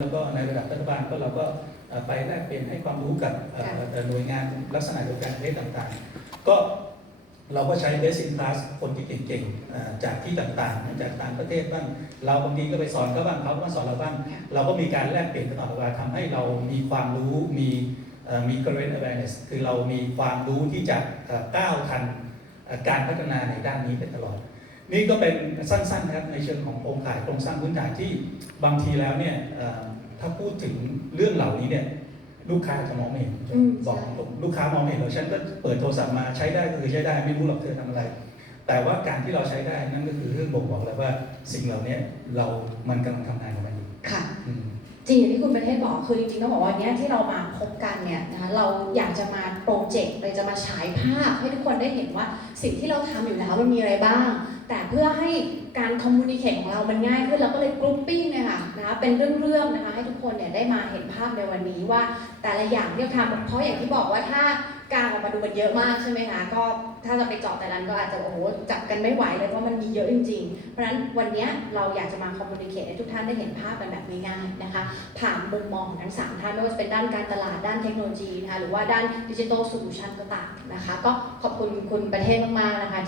แล้วก็ในระดับรัฐบาลก็เราก็เอ่อไปแลกเปลี่ยนให้ความรู้กับเอ่อค่ะเอ่อหน่วยงานลักษณะเดียวกันประเทศต่างๆ ก็เราก็ใช้ best in class คนที่เก่งๆเอ่อจากที่ต่างๆ จากต่างประเทศบ้าง เราบางทีก็ไปสอนเขาบ้างเขาก็มาสอนเราบ้าง เราก็มีการแลกเปลี่ยนกันตลอดเวลาทำให้เรามีความรู้ มีเอ่อมี current awareness คือเรามีความรู้ที่จะเอ่อก้าวทันเอ่อการพัฒนาในด้านนี้ไปตลอด นี่ก็เป็นสั้นๆนะครับในเชิงของโครงข่ายโครงสร้างพื้นฐานที่บางทีแล้วเนี่ยเอ่อถ้าพูดถึงเรื่องเหล่านี้เนี่ยลูกค้าจะมองไม่เห็นอืมบอกตรงๆลูกค้ามองไม่เห็นเราฉันก็เปิดโทรศัพท์มาใช้ได้ก็คือใช้ได้ไม่รู้หรอกเธอทำอะไร แต่ว่าการที่เราใช้ได้นั่นก็คือเรื่องบ่งบอกแล้วว่าสิ่งเหล่านี้เรามันกำลังทำงานของมันอยู่ค่ะอืมจริงอย่างที่คุณประเทศบอกคือจริงๆต้องบอกว่าวันเนี้ยที่เรามาพบกันเนี่ยนะคะเราอยากจะมาโปรเจกต์เลยจะมาฉายภาพให้ทุกคนได้เห็นว่าสิ่งที่เราทำอยู่แล้วมันมีอะไรบ้าง แต่เพื่อให้การคอมมูนิเคชของเรามันง่ายขึ้นเราก็เลยกรุ๊ปปิ้งเนี่ยค่ะนะคะเป็นเรื่องๆนะคะให้ทุกคนเนี่ยได้มาเห็นภาพในวันนี้ว่าแต่ละอย่างที่เราทำเพราะอย่างที่บอกว่าถ้ากางออกมาดูมันเยอะมากใช่ไหมคะก็ถ้าจะไปเจาะแต่ละอันก็อาจจะโอ้โหจับกันไม่ไหวเลยเพราะมันมีเยอะจริง ๆ เพราะฉะนั้นวันเนี้ยเราอยากจะมาคอมมูนิเคชให้ทุกท่านได้เห็นภาพกันแบบง่ายๆนะคะผ่านมุมมองของทั้งสามท่านไม่ว่าจะเป็นด้านการตลาดด้านเทคโนโลยีนะคะหรือว่าด้านดิจิทัลโซลูชันก็ตามนะคะ ก็ขอบคุณคุณประเทศมากๆนะคะ